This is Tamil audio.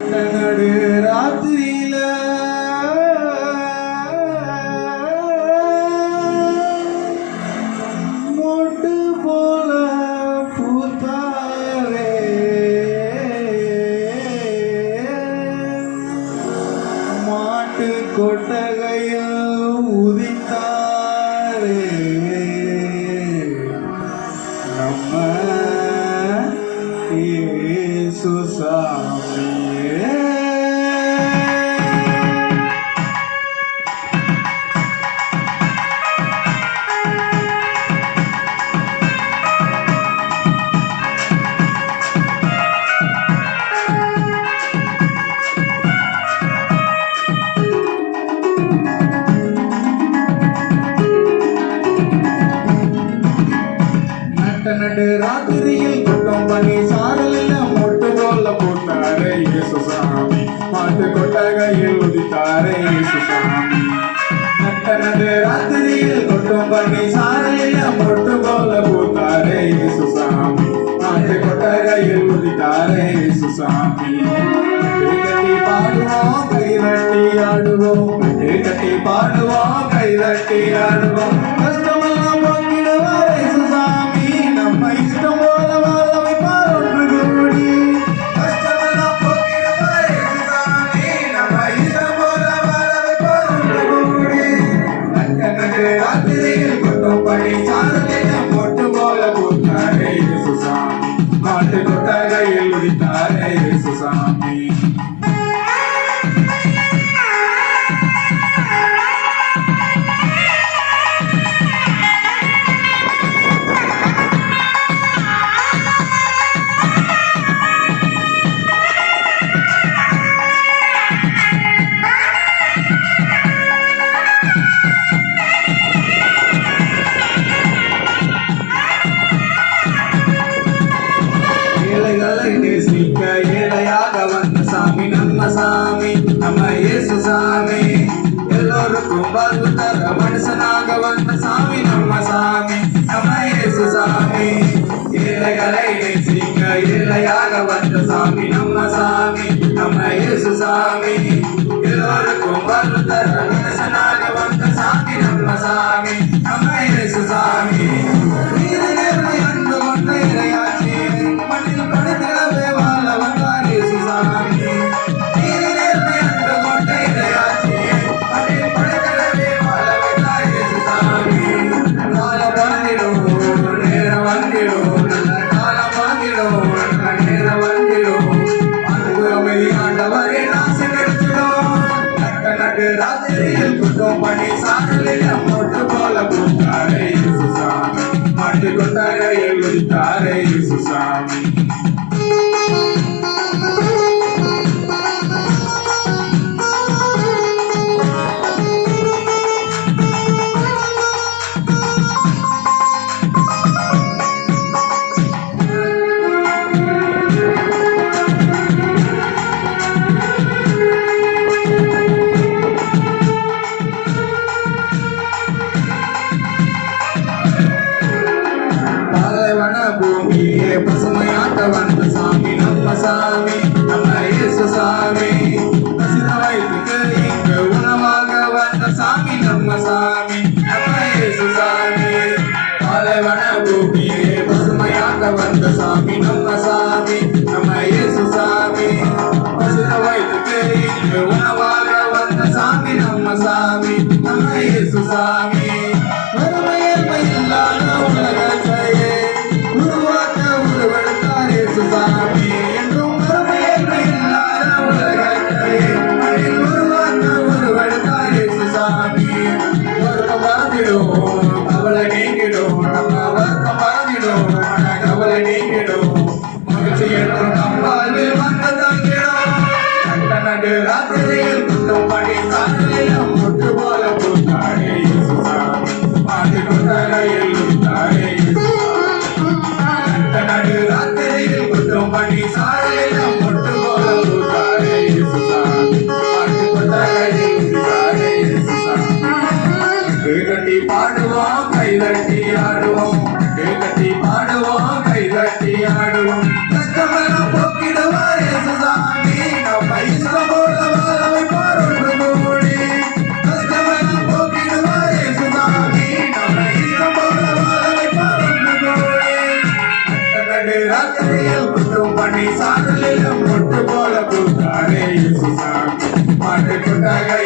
நடு ராத்திரியில மொட்டு போல பூத்தாரே மாட்டு கொட்டகையில் உதித்தாரே நம்ம இயேசு சாமியே. நடு ராத்திரியில் குட்டம் பண்ணி சாரலில் மொட்டு போல போட்டாரே இயேசு சாமி. மாட்டு கொட்டகையில் உதித்தாரே இயேசு சாமி. நடு ராத்திரியில் குட்டம் பண்ணி சாரலில் மொட்டு போல போட்டாரே இயேசு சாமி. மாட்டு கொட்டகையில் உதித்தாரே இயேசு சாமி. கட்டி பாடுவோம் கைதட்டி ஆடுவோம், கட்டி பாடுவோம் கைதட்டி ஆடுவோம். கஷ்டமெல்லாம் போக்கிடுவார் இயேசு சாமி. நம்ம இஷ்டம் போல வாழ வைப்பார் ஒன்று கூடி. கஷ்டமெல்லாம் போக்கிடுவார் இயேசு சாமி. நம்ம இஷ்டம் போல வாழ வைப்பார் ஒன்று கூடி. நடு ராத்திரியில் கொட்டும் படி சாரலில் மொட்டு போல பூத்தாரே இயேசு சாமி. மாட்டு கொட்டகையில் உதித்தாரே இயேசு சாமி. நேசிக்க ஏழையாக வந்த சாமி நம்ம சாமி, நம்ம இயேசு சாமி. எல்லோருக்கும் வாழ்வு தர மனுஷனாக வந்த சாமி நம்ம சாமி, நம்ம இயேசு சாமி. ஏழைகளை நேசிக்க ஏழையாக வந்த சாமி நம்ம சாமி, நம்ம இயேசு சாமி. எல்லோருக்கும் வாழ்வு தர மனுஷனாக வந்த சாமி நம்ம சாமி, நம்ம இயேசு சாமி. ராத்திரியில் குட்டம் பண்ணி சாரலில் மொட்டு போல பூத்தாரே இயேசு சாமி. மாட்டு கொட்டகையில் உதித்தாரே இயேசு சாமி. பூமியே பசுமையாக்க வந்த சாமி நம்ம சாமி, நம்ம இயேசு சாமி. பசித வயிற்றுக்கு இங்கு உணவாக வந்த சாமி நம்ம சாமி, நம்ம இயேசு சாமி. பாலைவன பூமியே பசுமையாக்க வந்த சாமி நம்ம சாமி, நம்ம இயேசு சாமி. பசித வயிற்றுக்கு இங்கு உணவாக வந்த சாமி நம்ம சாமி, நம்ம இயேசு சாமி. வறுமையேழ்மை இல்லாத உலகத்தையே உருவாக்க உருவெடுத்தார் இயேசு சாமி. என்றும் வறுமையேழ்மை இல்லாத உலகத்தையே உருவாக்க உருவெடுத்தார் இயேசு சாமி. வருத்தம் மறந்திடும் கவலை நீங்கிடும், நம்ம வருத்தம் மறந்திடும் கவலை நீங்கிடும். மகிழ்ச்சி என்றும் நம் வாழ்வில் வந்து தங்கிடும். நடு ராத்திரியில் குட்டம் படி சாரலில் மொட்டு போல பூத்தாரே இயேசு சாமி. மாட்டு கொட்டகையில் உதித்தாரே இயேசு சாமி. நடு ராத்திரியில் குட்டம் படி சாரலில் மொட்டு போல பூத்தாரே இயேசு சாமி. மாட்டு கொட்டகையில் உதித்தாரே இயேசு சாமி. கட்டி பாடுவோம் கைதட்டி ஆடுவோம், கட்டி பாடுவோம் கைதட்டி ஆடுவோம். கஷ்டமெல்லாம் போக்கிடுவார் இயேசு சாமி. நம்ம ಗಂಗೈ